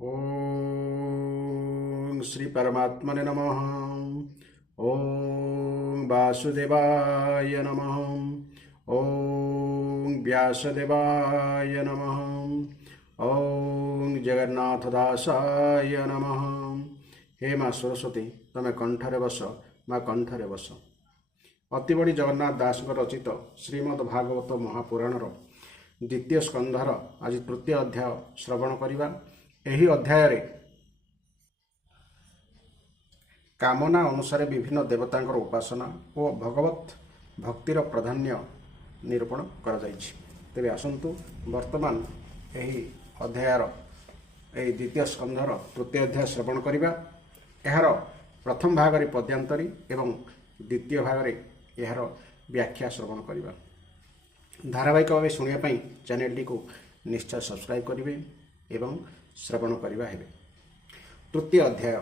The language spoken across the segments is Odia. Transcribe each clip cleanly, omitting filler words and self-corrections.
ओम श्री परमात्मने नमः। ओम वासुदेवाय नमः। ओम व्यासदेवाय नमः। ओम जगन्नाथदासाय नमः। हे माँ सरस्वती तमें कंठरे बस, माँ कंठरे बस। अतिबड़ी जगन्नाथ दास रचित श्रीमद् भागवत महापुराणर द्वितीय स्कंधर आज तृतीय अध्याय श्रवण करिबा। एही अध्याय कामना अनुसार विभिन्न देवतांकर उपासना और भगवत भक्तिर प्राधान्य निरूपण करा जायछि। तेबे आसंतु वर्तमान एही अध्यायर एही द्वितीय स्कंधर तृतीय अध्याय श्रवण करिबा। एहार प्रथम भागरे पद्यांतरी एवं द्वितीय भागरे एहार व्याख्या श्रवण करिबा। धारावाहिक भाव शुणा चैनल को निश्चय सब्सक्राइब करेंगे एवं श्रवण करवा हेबे। तृतीय अध्याय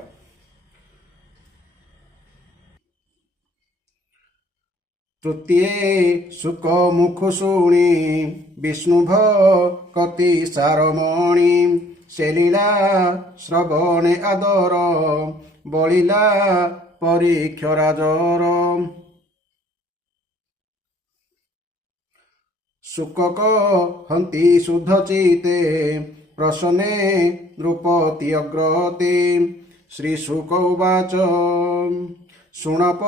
तृतीय सुख मुख शुणी विष्णु भक्ति सारमणि से लीला श्रवणे आदर बलिला परीक्षराजर सुकक हंती शुद्ध चिते प्रसन्ने नृपति अग्रते श्री शुक उवाच शुणप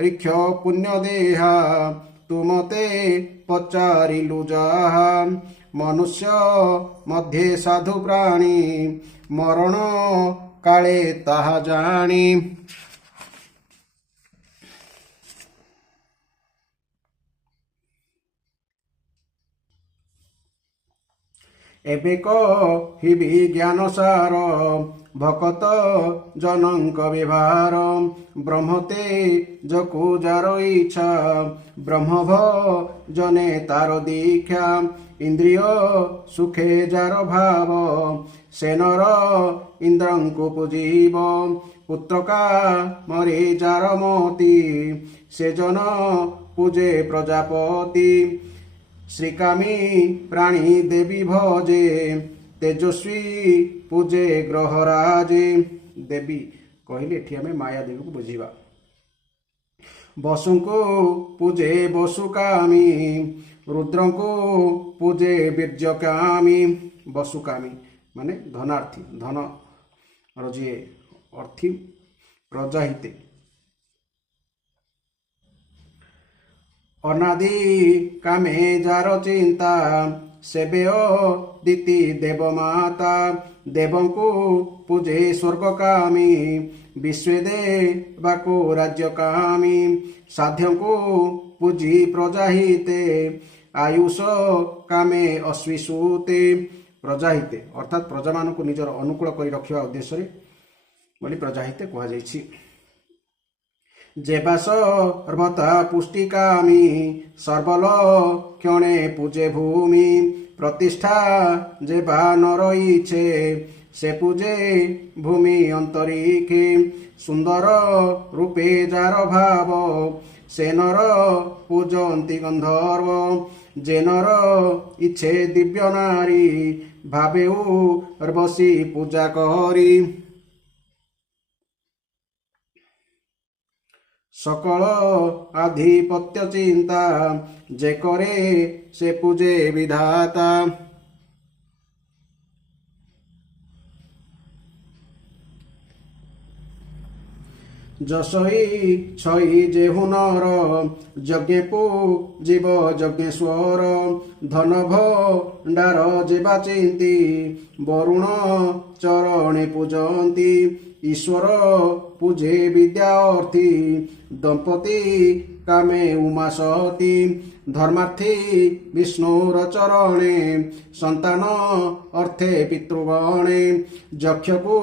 ऋक्ष पुण्यदेहा तुमते पचारिलु जाहा मनुष्य मध्ये साधु प्राणी मरण काले ताहा जानी एबे हि विज्ञान सार भकत जनक व्यवहार ब्रह्मते जकु जार इच्छा ब्रह्म जने तार दीक्षा इंद्रिय सुखे जार भाव सेनर इंद्रंकु पूजीव पुत्रका मरे जार मोती से जन पूजे प्रजापति श्रीकामी प्राणी देवी भजे तेजस्वी पूजे ग्रहराजे देवी कहले एठी आमे माया देवी को बुझीबा। वसु को पूजे वसुकामी रुद्र को पूजे वीर्यकामी वसुकामी माने धनार्थी धन रजिए अर्थी प्रजाहिते अनादि कामे जार चिंता सेवेय दिति देवमाता देवंकु पूजे स्वर्गकामी विश्वेदेवाको राज्यकामी साध्यंकु पूजी प्रजाहिते आयुष कामे अश्विसूते प्रजाहिते अर्थात प्रजा मान को निजर अनुकूल करी रखिबा उद्देश्य बोली प्रजाहिते कहा जायछि। जेबा सर्वथा पुष्टिकामी सर्वल क्षणे पूजे भूमि प्रतिष्ठा जेबा न रहीछे से पूजे भूमि अंतरिक्षे सुंदर रूपे जार भाव से नर पूजंती गंधर्व जे नर इच्छे दिव्य नारी भावे बसी पूजा करी सकल आधिपत्य चिंता जे करे से पूजे विधाता जसई छई जे हुनर यज्ञ जीव यज्ञेश्वर धन भंडार जेबा चिंती वरुण चरणे पूजंती ईश्वर पूजे विद्यार्थी दंपति कामे उमा सती धर्मार्थी विष्णुर चरणे संतान अर्थे पितृगणे यक्ष को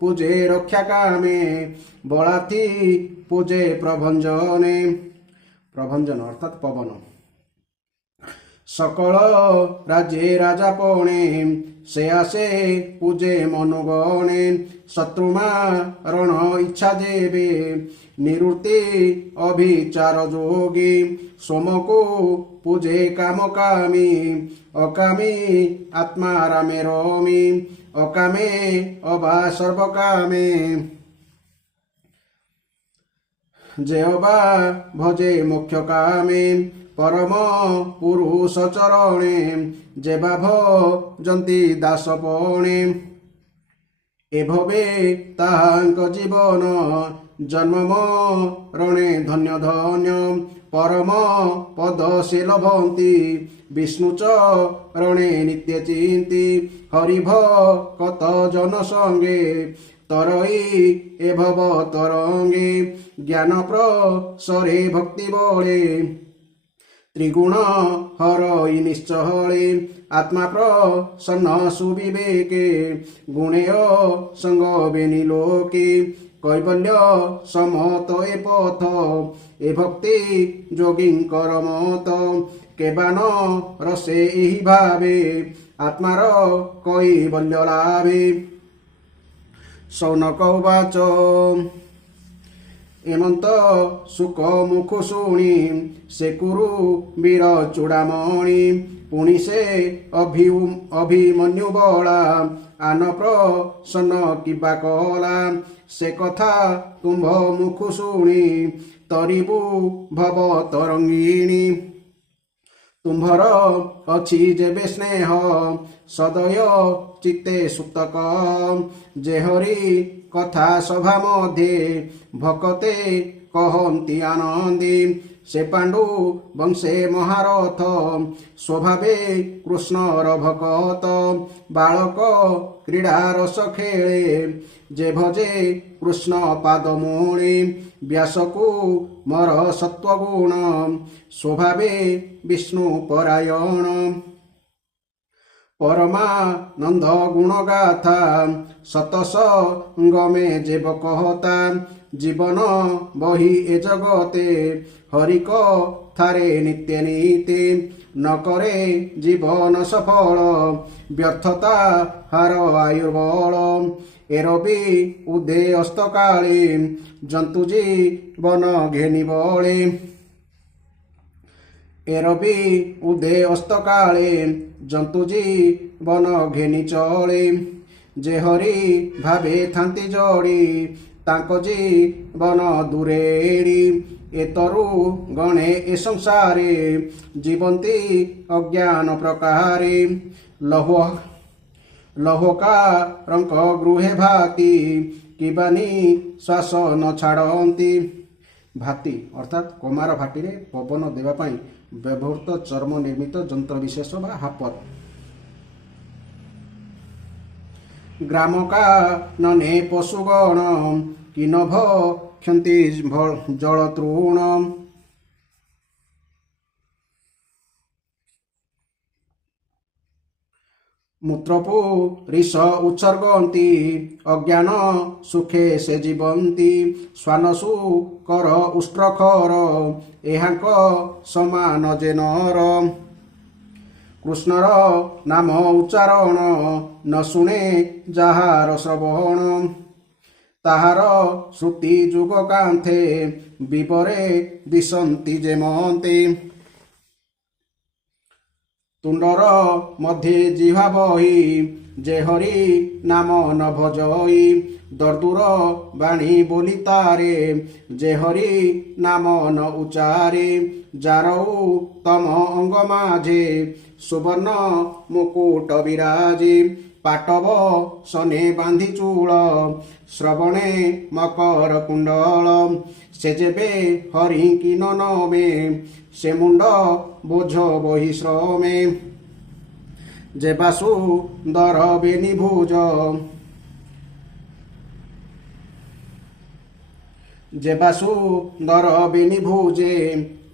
पूजे रक्षा कामे बलार्थी पूजे प्रभंजने प्रभंजन अर्थात पवन सकल राज्ये राजापणे से आसे पूजे मनुगणे शत्रुमा रण इच्छा देवे निवृत्ति अभिचार जोगी सोम को पूजे काम कामी अकामी आत्मा रामे रमी অকামে অবা সর্বকামে যে অবা ভজে মোক্ষ কামে পরম পুরুষ চরণে যে বা ভজନ୍ତି দাসপণে এভবে তাহাଙ୍କ জীবন জন্ম মরণে ধন্য ধন্য পরম পদ সে লভନ୍ତି বিষ্ণু চরণে নিত্য চিন্তি হরি ভকত জন সঙ্গে তরই এ ভব তরঙ্গে জ্ঞান প্রসরে ভক্তি বলে ত্রিগুণ হরই নিশ্চলে আত্মা প্রসন্ন সুবিবেকে গুণেয় সঙ্গ বেনি লোকে কৈবল্য সমত এ পথ এ ভক্তি যোগীঙ্কর মত কেবান রসে এই ভাবে আত্মার কৈবল্য লাভে সৌনক উবাচ এমন্ত সুখ মুখ শুনি সে কুরু বীর চূড়ামণি পুଣି ସେ ଅଭିମନ୍ୟୁ ବଳା ଆନ ପ୍ରସନ୍ନ କିବା କଲା ସେ କଥା ତୁମ୍ଭ ମୁଖ ଶୁଣି ତରିବୁ ଭବ ତରଙ୍ଗିଣୀ ତୁମ୍ଭର ଅଛି ଯେବେ ସ୍ନେହ ସଦୟ ଚିତ୍ତେ ସୁତକ ଯେ ହରି କଥା ସଭା ମଧ୍ୟେ ଭକତେ କହନ୍ତି ଆନନ୍ଦୀ ସେ ପାଣ୍ଡୁ ବଂଶେ ମହାରଥ ସ୍ୱଭାବେ କୃଷ୍ଣର ଭକତ ବାଳକ କ୍ରୀଡ଼ା ରସ ଖେଳେ ଯେ ଭଜେ କୃଷ୍ଣ ପାଦମୂଳେ ବ୍ୟାସକୁ ମର ସତ୍ୱଗୁଣ ସ୍ୱଭାବେ ବିଷ୍ଣୁ ପରାୟଣ পরমানন্দ গুণগাথা সতসঙ্গমে যেব কহতা জীবন বহি এ জগতে হরি কথারে নিত্য নীতি নকরে জীবন সফল ব্যর্থতা হার আয়ুর্বল এরবি উদে অস্তকালে জন্তু জীবন ঘেনি বলে এরবি উদে অস্তকালে জন্তু জীবন ঘেনি চলে যে হরি ভাবে থাନ୍ତି যোড়ি তাଙ୍କ জীবন দূরেড়ি এতরু গণে এ সংসারে জীবন্তী অজ্ঞান প্রকারে লহকারଙ୍କ গୃহে ভাতি কিবানি শ্বাস ন ଛାଡ଼ନ୍ତି ଭାତି ଅର୍ଥାତ୍ କମାର ଭାଟିରେ ପବନ ଦେବା ପାଇଁ ବ୍ୟବହୃତ ଚର୍ମ ନିର୍ମିତ ଯନ୍ତ୍ର ବିଶେଷ ବା ହାପତ ଗ୍ରାମ କାନନେ ପଶୁଗଣ କିନଭ କ୍ଷନ୍ତି ଜଳ ତୃଣ ମୂତ୍ରପୁରୀଷ ଉତ୍ସର୍ଗନ୍ତି ଅଜ୍ଞାନ ସୁଖେ ସେ ଜୀବନ୍ତି ଶ୍ୱାନ ଶୂକର ଉଷ୍ଟ୍ରଖର ଏହାଙ୍କ ସମାନ ଯେ ନର କୃଷ୍ଣର ନାମ ଉଚ୍ଚାରଣ ନ ଶୁଣେ ଯାହାର ଶ୍ରବଣ ତାହାର ଶ୍ରୁତି ଯୁଗ କାନ୍ଥେ ବିବରେ ଦିଶନ୍ତି ଯେ ମନ୍ତେ ତୁଣ୍ଡର ମଧ୍ୟେ ଜିହ୍ୱା ବହି ଯେ ହରି ନାମ ନ ଭଜଇ ଦର୍ଦୁର ବାଣୀ ବୋଲି ତାରେ ଯେ ହରି ନାମ ନ ଉଚାରେ ଯାର ତମ ଅଙ୍ଗ ମାଝେ ସୁବର୍ଣ୍ଣ ମୁକୁଟ ବିରାଜେ ପାଟବ ସନେ ବାନ୍ଧି ଚୂଳ ଶ୍ରବଣେ ମକର କୁଣ୍ଡଳ ସେ ଯେବେ ହରି କି ନମେ ସେ ମୁଣ୍ଡ ବୋଝ ବହି ଶ୍ରମେ ଯେ ବାସୁନ୍ଦର ବେନି ଭୁଜ ଯେ ବାସୁନ୍ଦର ବେନି ଭୁଜେ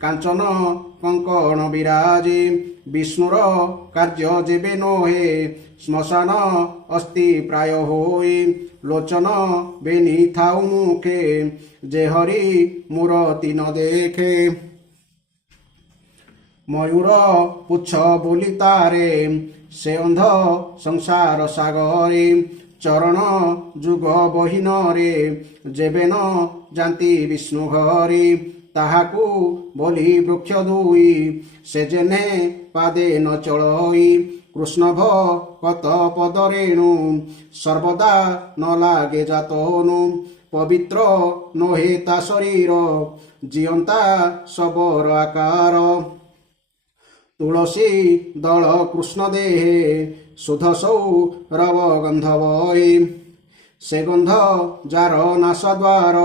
କାଞ୍ଚନ କଙ୍କଣ ବିରାଜେ ବିଷ୍ଣୁର କାର୍ଯ୍ୟ ଯେବେ ନୋହେ ଶ୍ମଶାନ ଅସ୍ତି ପ୍ରାୟ ହୋଇ ଲୋଚନ ବେନି ଥାଉ ମୁଖେ ଯେ ହରି ମୂରତି ନ ଦେଖେ ମୟୂର ପୁଚ୍ଛ ବୋଲି ତାରେ ସେ ଅନ୍ଧ ସଂସାର ସାଗରେ ଚରଣ ଯୁଗ ବହିନରେ ଯେବେ ନ ଯାନ୍ତି ବିଷ୍ଣୁ ଘରେ ତାହାକୁ ବୋଲି ବୃକ୍ଷ ଦୁଇ ସେ ଯେନେ ପାଦେ ନ ଚଳଇ କୃଷ୍ଣ ଭକତ ପଦରେଣୁ ସର୍ବଦା ନ ଲାଗେ ଯାତନୁ ପବିତ୍ର ନୋହେ ତା ଶରୀର ଜିଅନ୍ତା ଶବର ଆକାର ତୁଳସୀ ଦଳ କୃଷ୍ଣ ଦେହେ ସୁଧ ସୌରଭ ଗନ୍ଧ ବହି ସେ ଗନ୍ଧ ଯାର ନାଶ ଦ୍ୱାର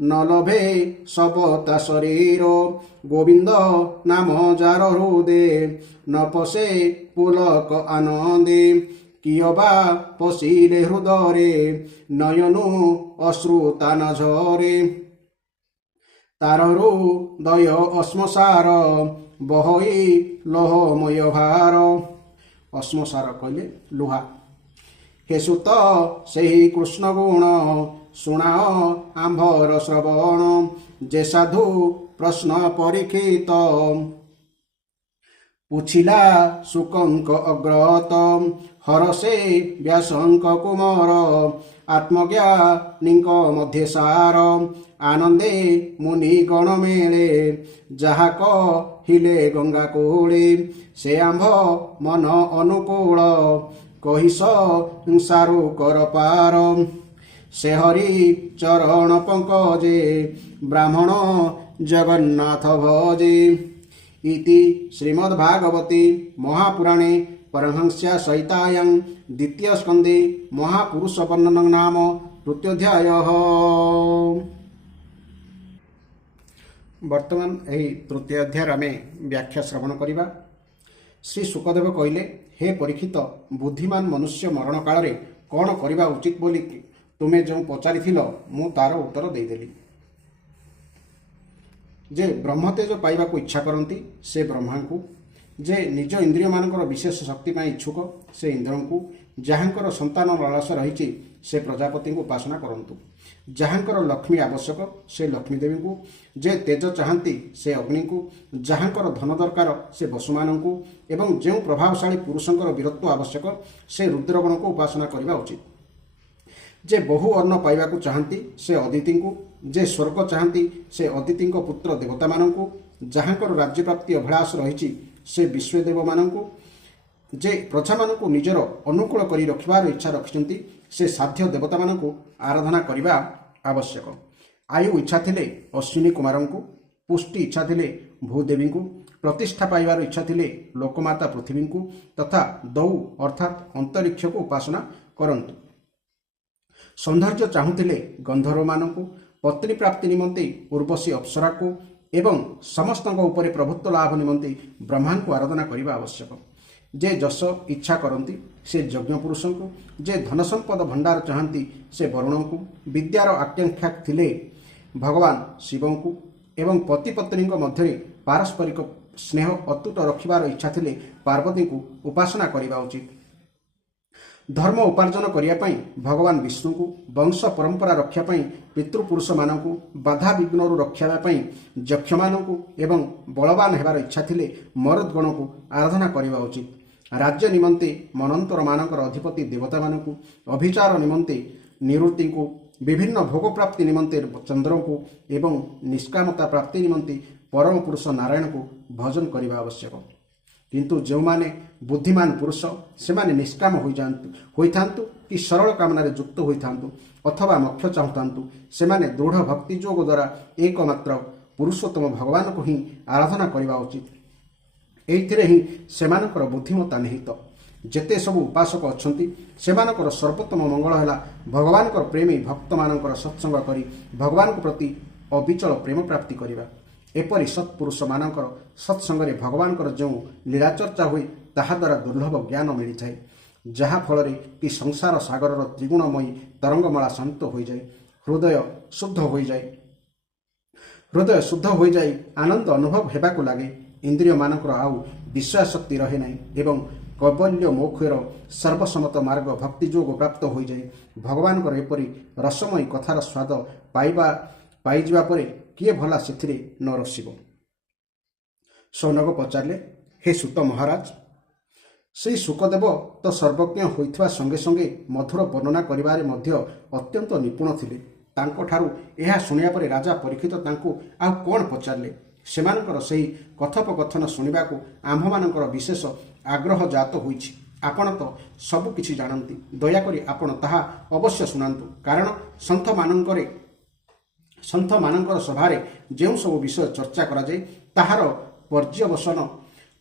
ନ ଲଭେ ସବ ତା ଶରୀର ଗୋବିନ୍ଦ ନାମ ଯାର ହୃଦେ ନ ପଶେ ପୁଲକ ଆନନ୍ଦେ କିଏ ବା ପଶିଲେ ହୃଦୟରେ ନୟନୁ ଅଶ୍ରୁ ତା ନ ଝରେ ତାର ହୃଦୟ ଅଶ୍ମସାର ବହଇ ଲୋହମୟ ଭାର ଅଶ୍ମସାର କହିଲେ ଲୁହା ହେ ସୁତ ସେହି କୃଷ୍ଣ ଗୁଣ ଶୁଣାଅ ଆମ୍ଭର ଶ୍ରବଣ ଯେ ସାଧୁ ପ୍ରଶ୍ନ ପରୀକ୍ଷିତ ପୁଛିଲା ଶୁକଙ୍କ ଅଗ୍ରତ ହରସେ ବ୍ୟାସଙ୍କ କୁମର ଆତ୍ମଜ୍ଞାନୀଙ୍କ ମଧ୍ୟ ସାର ଆନନ୍ଦେ ମୁନି ଗଣ ମେଳେ ଯାହା କହିଲେ ଗଙ୍ଗା କୂଳେ ସେ ଆମ୍ଭ ମନ ଅନୁକୂଳ କହି ସଂସାରୁ କର ପାର ସେ ହରି ଚରଣ ପଙ୍କଜେ ବ୍ରାହ୍ମଣ ଜଗନ୍ନାଥ ଭଜେ ଇତି ଶ୍ରୀମଦ୍ଭାଗବତେ ମହାପୁରାଣେ ପରମହଂସ୍ୟା ସହିତାୟାଂ ଦ୍ୱିତୀୟ ସ୍କନ୍ଧେ ମହାପୁରୁଷ ବର୍ଣ୍ଣନ ନାମ ତୃତୀୟୋଧ୍ୟାୟ। ବର୍ତ୍ତମାନ ଏହି ତୃତୀୟ ଅଧ୍ୟାୟରେ ଆମେ ବ୍ୟାଖ୍ୟା ଶ୍ରବଣ କରିବା। ଶ୍ରୀ ଶୁକଦେବ କହିଲେ, ହେ ପରୀକ୍ଷିତ, ବୁଦ୍ଧିମାନ ମନୁଷ୍ୟ ମରଣ କାଳରେ କ'ଣ କରିବା ଉଚିତ ବୋଲି ତୁମେ ଯେଉଁ ପଚାରିଥିଲ ମୁଁ ତାର ଉତ୍ତର ଦେଇଦେଲି। ଯେ ବ୍ରହ୍ମତେଜ ପାଇବାକୁ ଇଚ୍ଛା କରନ୍ତି ସେ ବ୍ରହ୍ମାଙ୍କୁ, ଯେ ନିଜ ଇନ୍ଦ୍ରିୟମାନଙ୍କର ବିଶେଷ ଶକ୍ତି ପାଇଁ ଇଚ୍ଛୁକ ସେ ଇନ୍ଦ୍ରଙ୍କୁ, ଯାହାଙ୍କର ସନ୍ତାନ ଲାଳସ ରହିଛି ସେ ପ୍ରଜାପତିଙ୍କୁ ଉପାସନା କରନ୍ତୁ, ଯାହାଙ୍କର ଲକ୍ଷ୍ମୀ ଆବଶ୍ୟକ ସେ ଲକ୍ଷ୍ମୀ ଦେବୀଙ୍କୁ, ଯେ ତେଜ ଚାହାନ୍ତି ସେ ଅଗ୍ନିକୁ, ଯାହାଙ୍କର ଧନ ଦରକାର ସେ ବସୁମାନଙ୍କୁ ଏବଂ ଯେଉଁ ପ୍ରଭାବଶାଳୀ ପୁରୁଷଙ୍କର ବୀରତ୍ୱ ଆବଶ୍ୟକ ସେ ରୁଦ୍ରଗଣକୁ ଉପାସନା କରିବା ଉଚିତ। ଯେ ବହୁ ଅନ୍ନ ପାଇବାକୁ ଚାହାନ୍ତି ସେ ଅଦିତିଙ୍କୁ, ଯେ ସ୍ୱର୍ଗ ଚାହାନ୍ତି ସେ ଅଦିତିଙ୍କ ପୁତ୍ର ଦେବତାମାନଙ୍କୁ, ଯାହାଙ୍କର ରାଜ୍ୟପ୍ରାପ୍ତି ଅଭିଳାଷ ରହିଛି ସେ ବିଶ୍ୱଦେବମାନଙ୍କୁ, ଯେ ପ୍ରଜାମାନଙ୍କୁ ନିଜର ଅନୁକୂଳ କରି ରଖିବାର ଇଚ୍ଛା ରଖିଛନ୍ତି ସେ ସାଧ୍ୟ ଦେବତାମାନଙ୍କୁ ଆରାଧନା କରିବା ଆବଶ୍ୟକ। ଆୟୁ ଇଚ୍ଛା ଥିଲେ ଅଶ୍ୱିନୀ କୁମାରଙ୍କୁ, ପୁଷ୍ଟି ଇଚ୍ଛା ଥିଲେ ଭୂଦେବୀଙ୍କୁ, ପ୍ରତିଷ୍ଠା ପାଇବାର ଇଚ୍ଛା ଥିଲେ ଲୋକମାତା ପୃଥିବୀଙ୍କୁ ତଥା ଦୌ ଅର୍ଥାତ୍ ଅନ୍ତରିକ୍ଷକୁ ଉପାସନା କରନ୍ତୁ। ସୌନ୍ଦର୍ଯ୍ୟ ଚାହୁଁଥିଲେ ଗନ୍ଧର୍ବମାନଙ୍କୁ, ପତ୍ନୀ ପ୍ରାପ୍ତି ନିମନ୍ତେ ଉର୍ବଶୀ ଅପ୍ସରାକୁ ଏବଂ ସମସ୍ତଙ୍କ ଉପରେ ପ୍ରଭୁତ୍ୱ ଲାଭ ନିମନ୍ତେ ବ୍ରହ୍ମାଙ୍କୁ ଆରାଧନା କରିବା ଆବଶ୍ୟକ। ଯେ ଯଶ ଇଚ୍ଛା କରନ୍ତି ସେ ଯଜ୍ଞ ପୁରୁଷଙ୍କୁ, ଯେ ଧନ ସମ୍ପଦ ଭଣ୍ଡାର ଚାହାନ୍ତି ସେ ବରୁଣଙ୍କୁ, ବିଦ୍ୟାର ଆକାଂକ୍ଷା ଥିଲେ ଭଗବାନ ଶିବଙ୍କୁ ଏବଂ ପତି ପତ୍ନୀଙ୍କ ମଧ୍ୟରେ ପାରସ୍ପରିକ ସ୍ନେହ ଅତୁଟ ରଖିବାର ଇଚ୍ଛା ଥିଲେ ପାର୍ବତୀଙ୍କୁ ଉପାସନା କରିବା ଉଚିତ। ଧର୍ମ ଉପାର୍ଜନ କରିବା ପାଇଁ ଭଗବାନ ବିଷ୍ଣୁଙ୍କୁ, ବଂଶ ପରମ୍ପରା ରକ୍ଷା ପାଇଁ ପିତୃପୁରୁଷମାନଙ୍କୁ, ବାଧା ବିଘ୍ନରୁ ରକ୍ଷା ପାଇଁ ଯକ୍ଷମାନଙ୍କୁ ଏବଂ ବଳବାନ ହେବାର ଇଚ୍ଛା ଥିଲେ ମରୁଦ୍ଗଣକୁ ଆରାଧନା କରିବା ଉଚିତ। ରାଜ୍ୟ ନିମନ୍ତେ ମନନ୍ତରମାନଙ୍କର ଅଧିପତି ଦେବତାମାନଙ୍କୁ, ଅଭିଚାର ନିମନ୍ତେ ନିବୃତ୍ତିଙ୍କୁ, ବିଭିନ୍ନ ଭୋଗ ପ୍ରାପ୍ତି ନିମନ୍ତେ ଚନ୍ଦ୍ରଙ୍କୁ ଏବଂ ନିଷ୍କାମତା ପ୍ରାପ୍ତି ନିମନ୍ତେ ପରମ ପୁରୁଷ ନାରାୟଣଙ୍କୁ ଭଜନ କରିବା ଆବଶ୍ୟକ। କିନ୍ତୁ ଯେଉଁମାନେ ବୁଦ୍ଧିମାନ ପୁରୁଷ ସେମାନେ ନିଷ୍କାମ ହୋଇଥାନ୍ତୁ କି ସରଳ କାମନାରେ ଯୁକ୍ତ ହୋଇଥାନ୍ତୁ ଅଥବା ମୋକ୍ଷ ଚାହୁଁଥାନ୍ତୁ, ସେମାନେ ଦୃଢ଼ ଭକ୍ତି ଯୋଗ ଦ୍ୱାରା ଏକମାତ୍ର ପୁରୁଷୋତ୍ତମ ଭଗବାନଙ୍କୁ ହିଁ ଆରାଧନା କରିବା ଉଚିତ। ଏଇଥିରେ ହିଁ ସେମାନଙ୍କର ବୁଦ୍ଧିମତା ନିହିତ। ଯେତେ ସବୁ ଉପାସକ ଅଛନ୍ତି ସେମାନଙ୍କର ସର୍ବୋତ୍ତମ ମଙ୍ଗଳ ହେଲା ଭଗବାନଙ୍କର ପ୍ରେମୀ ଭକ୍ତମାନଙ୍କର ସତ୍ସଙ୍ଗ କରି ଭଗବାନଙ୍କ ପ୍ରତି ଅବିଚଳ ପ୍ରେମ ପ୍ରାପ୍ତି କରିବା। ଏପରି ସତ୍ପୁରୁଷମାନଙ୍କର ସତ୍ସଙ୍ଗରେ ଭଗବାନଙ୍କର ଯେଉଁ ଲୀଳାଚର୍ଚ୍ଚା ହୁଏ ତାହାଦ୍ୱାରା ଦୁର୍ଲଭ ଜ୍ଞାନ ମିଳିଥାଏ, ଯାହାଫଳରେ କି ସଂସାର ସାଗରର ତ୍ରିଗୁଣମୟୀ ତରଙ୍ଗମାଳା ଶାନ୍ତ ହୋଇଯାଏ, ହୃଦୟ ଶୁଦ୍ଧ ହୋଇଯାଇ ଆନନ୍ଦ ଅନୁଭବ ହେବାକୁ ଲାଗେ। ଇନ୍ଦ୍ରିୟମାନଙ୍କର ଆଉ ବିଷୟାସକ୍ତି ରହେ ନାହିଁ ଏବଂ କୈବଲ୍ୟ ମୋକ୍ଷର ସର୍ବସମ୍ମତ ମାର୍ଗ ଭକ୍ତିଯୋଗ ପ୍ରାପ୍ତ ହୋଇଯାଏ। ଭଗବାନଙ୍କର ଏପରି ରସମୟୀ କଥାର ସ୍ୱାଦ ପାଇଯିବା ପରେ କିଏ ଭଲା ସେଥିରେ ନ ରସିବ। ସୌନକ ପଚାରିଲେ, ହେ ସୁତ ମହାରାଜ, ଶ୍ରୀ ଶୁକଦେବ ତ ସର୍ବଜ୍ଞ ହୋଇଥିବା ସଙ୍ଗେ ସଙ୍ଗେ ମଧୁର ବର୍ଣ୍ଣନା କରିବାରେ ମଧ୍ୟ ଅତ୍ୟନ୍ତ ନିପୁଣ ଥିଲେ। ତାଙ୍କଠାରୁ ଏହା ଶୁଣିବା ପରେ ରାଜା ପରୀକ୍ଷିତ ତାଙ୍କୁ ଆଉ କ'ଣ ପଚାରିଲେ? ସେମାନଙ୍କର ସେହି କଥୋପକଥନ ଶୁଣିବାକୁ ଆମ୍ଭମାନଙ୍କର ବିଶେଷ ଆଗ୍ରହ ଜାତ ହୋଇଛି। ଆପଣ ତ ସବୁ କିଛି ଜାଣନ୍ତି, ଦୟାକରି ଆପଣ ତାହା ଅବଶ୍ୟ ଶୁଣାନ୍ତୁ। କାରଣ ସନ୍ଥମାନଙ୍କର ସଭାରେ ଯେଉଁ ସବୁ ବିଷୟ ଚର୍ଚ୍ଚା କରାଯାଏ ତାହାର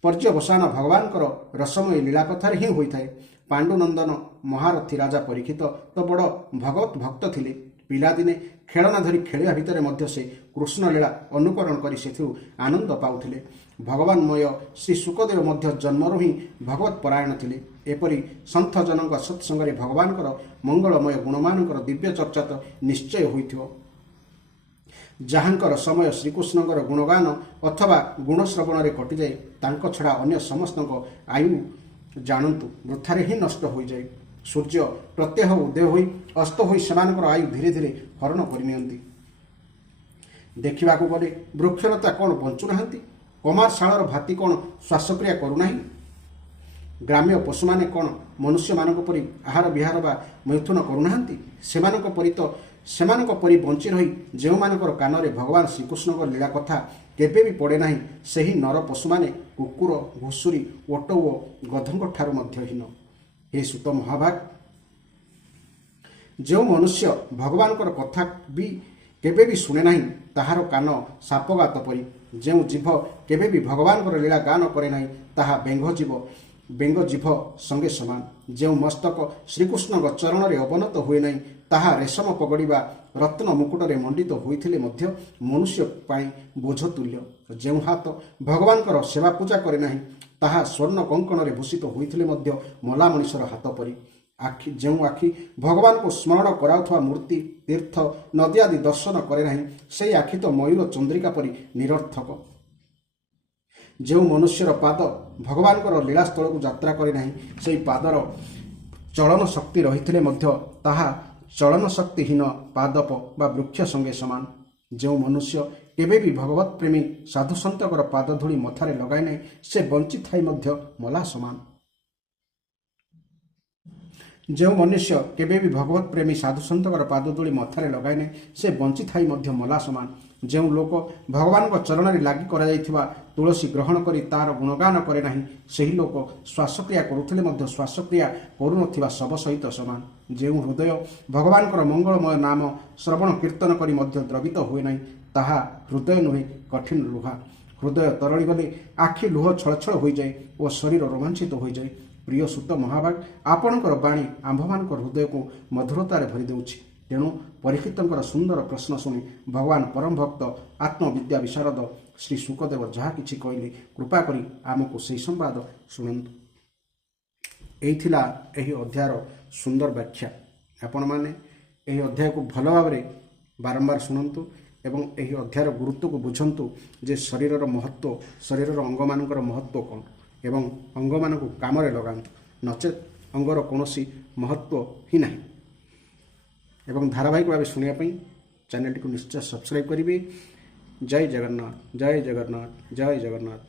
ପର୍ଯ୍ୟବସାନ ଭଗବାନଙ୍କର ରସମୟୀ ଲୀଳା କଥାରେ ହିଁ ହୋଇଥାଏ। ପାଣ୍ଡୁନନ୍ଦନ ମହାରଥୀ ରାଜା ପରୀକ୍ଷିତ ତ ବଡ଼ ଭଗବତ ଭକ୍ତ ଥିଲେ। ପିଲାଦିନେ ଖେଳନା ଧରି ଖେଳିବା ଭିତରେ ମଧ୍ୟ ସେ କୃଷ୍ଣଲୀଳା ଅନୁକରଣ କରି ସେଥିରୁ ଆନନ୍ଦ ପାଉଥିଲେ। ଭଗବାନମୟ ଶ୍ରୀ ଶୁକଦେବ ମଧ୍ୟ ଜନ୍ମରୁ ହିଁ ଭଗବତ ପରାୟଣ ଥିଲେ। ଏପରି ସନ୍ଥଜନଙ୍କ ସତ୍ସଙ୍ଗରେ ଭଗବାନଙ୍କର ମଙ୍ଗଳମୟ ଗୁଣମାନଙ୍କର ଦିବ୍ୟ ଚର୍ଚ୍ଚା ତ ନିଶ୍ଚୟ ହୋଇଥିବ। ଯାହାଙ୍କର ସମୟ ଶ୍ରୀକୃଷ୍ଣଙ୍କର ଗୁଣଗାନ ଅଥବା ଗୁଣଶ୍ରବଣରେ କଟିଯାଏ, ତାଙ୍କ ଛଡ଼ା ଅନ୍ୟ ସମସ୍ତଙ୍କ ଆୟୁ ଜାଣନ୍ତୁ ବୃଥାରେ ହିଁ ନଷ୍ଟ ହୋଇଯାଏ। ସୂର୍ଯ୍ୟ ପ୍ରତ୍ୟହ ଉଦୟ ହୋଇ ଅସ୍ତ ହୋଇ ସେମାନଙ୍କର ଆୟୁ ଧୀରେ ଧୀରେ ହରଣ କରିନିଅନ୍ତି। ଦେଖିବାକୁ ଗଲେ ବୃକ୍ଷଲତା କ'ଣ ବଞ୍ଚୁନାହାନ୍ତି? କମାରଶାଳର ଭାତି କ'ଣ ଶ୍ୱାସକ୍ରିୟା କରୁନାହିଁ? ଗ୍ରାମ୍ୟ ପଶୁମାନେ କ'ଣ ମନୁଷ୍ୟମାନଙ୍କ ପରି ଆହାର ବିହାର ବା ମୈଥୁନ କରୁନାହାନ୍ତି? ସେମାନଙ୍କ ପରି ବଞ୍ଚି ରହି ଯେଉଁମାନଙ୍କର କାନରେ ଭଗବାନ ଶ୍ରୀକୃଷ୍ଣଙ୍କ ଲୀଳା କଥା କେବେ ବି ପଡ଼େ ନାହିଁ, ସେହି ନର ପଶୁମାନେ କୁକୁର, ଘୁଷୁରୀ, ଓଟ ଓ ଗଧଙ୍କ ଠାରୁ ମଧ୍ୟ ହୀନ। ହେ ସୁତ ମହାଭାଗ, ଯେଉଁ ମନୁଷ୍ୟ ଭଗବାନଙ୍କର କଥା ବି କେବେ ବି ଶୁଣେ ନାହିଁ, ତାହାର କାନ ସାପଗାତ ପରି। ଯେଉଁ ଜିଭ କେବେ ବି ଭଗବାନଙ୍କର ଲୀଳା ଗାନ କରେ ନାହିଁ, ତାହା ବେଙ୍ଗ ଜିଭ ସଙ୍ଗେ ସମାନ। ଯେଉଁ ମସ୍ତକ ଶ୍ରୀକୃଷ୍ଣଙ୍କ ଚରଣରେ ଅବନତ ହୁଏ ନାହିଁ, ତାହା ରେଶମ ପଗଡ଼ି ବା ରତ୍ନ ମୁକୁଟରେ ମଣ୍ଡିତ ହୋଇଥିଲେ ମଧ୍ୟ ମନୁଷ୍ୟ ପାଇଁ ବୋଝ ତୁଲ୍ୟ। ଯେଉଁ ହାତ ଭଗବାନଙ୍କର ସେବା ପୂଜା କରେ ନାହିଁ, ତାହା ସ୍ୱର୍ଣ୍ଣ କଙ୍କଣରେ ଭୂଷିତ ହୋଇଥିଲେ ମଧ୍ୟ ମଲା ମଣିଷର ହାତ ପରି। ଯେଉଁ ଆଖି ଭଗବାନଙ୍କୁ ସ୍ମରଣ କରାଉଥିବା ମୂର୍ତ୍ତି, ତୀର୍ଥ, ନଦୀ ଆଦି ଦର୍ଶନ କରେ ନାହିଁ, ସେହି ଆଖି ତ ମୟୂର ଚନ୍ଦ୍ରିକା ପରି ନିରର୍ଥକ। ଯେଉଁ ମନୁଷ୍ୟର ପାଦ ଭଗବାନଙ୍କର ଲୀଳାସ୍ଥଳକୁ ଯାତ୍ରା କରେ ନାହିଁ, ସେହି ପାଦର ଚଳନ ଶକ୍ତି ରହିଥିଲେ ମଧ୍ୟ ତାହା ଚଳନ ଶକ୍ତିହୀନ ପାଦପ ବା ବୃକ୍ଷ ସଙ୍ଗେ ସମାନ। ଯେଉଁ ମନୁଷ୍ୟ କେବେ ବି ଭଗବତ ପ୍ରେମୀ ସାଧୁସନ୍ତଙ୍କର ପାଦ ଧୂଳି ମଥାରେ ଲଗାଏ ନାହିଁ, ସେ ବଞ୍ଚିଥାଇ ମଧ୍ୟ ମଲା ସମାନ। ଯେଉଁ ମନୁଷ୍ୟ କେବେ ବି ଭଗବତ ପ୍ରେମୀ ସାଧୁସନ୍ତଙ୍କର ପାଦ ଧୂଳି ମଥାରେ ଲଗାଏ ନାହିଁ, ସେ ବଞ୍ଚିଥାଇ ମଧ୍ୟ ମଲା ସମାନ। ଯେଉଁ ଲୋକ ଭଗବାନଙ୍କ ଚରଣରେ ଲାଗି କରାଯାଇଥିବା ତୁଳସୀ ଗ୍ରହଣ କରି ତାହାର ଗୁଣଗାନ କରେ ନାହିଁ, ସେହି ଲୋକ ଶ୍ୱାସକ୍ରିୟା କରୁଥିଲେ ମଧ୍ୟ ଶ୍ୱାସକ୍ରିୟା କରୁନଥିବା ଶବ ସହିତ ସମାନ। ଯେଉଁ ହୃଦୟ ଭଗବାନଙ୍କର ମଙ୍ଗଳମୟ ନାମ ଶ୍ରବଣ କୀର୍ତ୍ତନ କରି ମଧ୍ୟ ଦ୍ରବିତ ହୁଏ ନାହିଁ, ତାହା ହୃଦୟ ନୁହେଁ, କଠିନ ଲୁହା। ହୃଦୟ ତରଳି ଗଲେ ଆଖି ଲୁହ ଛଳଛଳ ହୋଇଯାଏ ଓ ଶରୀର ରୋମାଞ୍ଚିତ ହୋଇଯାଏ। ପ୍ରିୟ ସୁତ ମହାଭାଗ, ଆପଣଙ୍କର ବାଣୀ ଆମ୍ଭମାନଙ୍କର ହୃଦୟକୁ ମଧୁରତାରେ ଭରି ଦେଉଛି। ତେଣୁ ପରୀକ୍ଷିତଙ୍କର ସୁନ୍ଦର ପ୍ରଶ୍ନ ଶୁଣି ଭଗବାନ ପରମ ଭକ୍ତ ଆତ୍ମବିଦ୍ୟା ବିଶାରଦ ଶ୍ରୀ ଶୁକଦେବ ଯାହା କିଛି କହିଲେ, କୃପା କରି ଆମକୁ ସେହି ସମ୍ବାଦ ଶୁଣନ୍ତୁ। ଏହି ଥିଲା ଏହି ଅଧ୍ୟାୟର ସୁନ୍ଦର ବ୍ୟାଖ୍ୟା। ଆପଣମାନେ ଏହି ଅଧ୍ୟାୟକୁ ଭଲ ଭାବରେ ବାରମ୍ବାର ଶୁଣନ୍ତୁ ଏବଂ ଏହି ଅଧ୍ୟାୟର ଗୁରୁତ୍ୱକୁ ବୁଝନ୍ତୁ ଯେ ଶରୀରର ମହତ୍ତ୍ୱ, ଶରୀରର ଅଙ୍ଗମାନଙ୍କର ମହତ୍ତ୍ୱ କ'ଣ ଏବଂ ଅଙ୍ଗମାନଙ୍କୁ କାମରେ ଲଗାନ୍ତୁ, ନଚେତ୍ ଅଙ୍ଗର କୌଣସି ମହତ୍ତ୍ୱ ହିଁ ନାହିଁ। ଏବଂ ଧାରାବାହିକ ଭାବେ ଶୁଣିବା ପାଇଁ ଚ୍ୟାନେଲଟିକୁ ନିଶ୍ଚୟ ସବସ୍କ୍ରାଇବ୍ କରିବେ। ଜୟ ଜଗନ୍ନାଥ, ଜୟ ଜଗନ୍ନାଥ, ଜୟ ଜଗନ୍ନାଥ।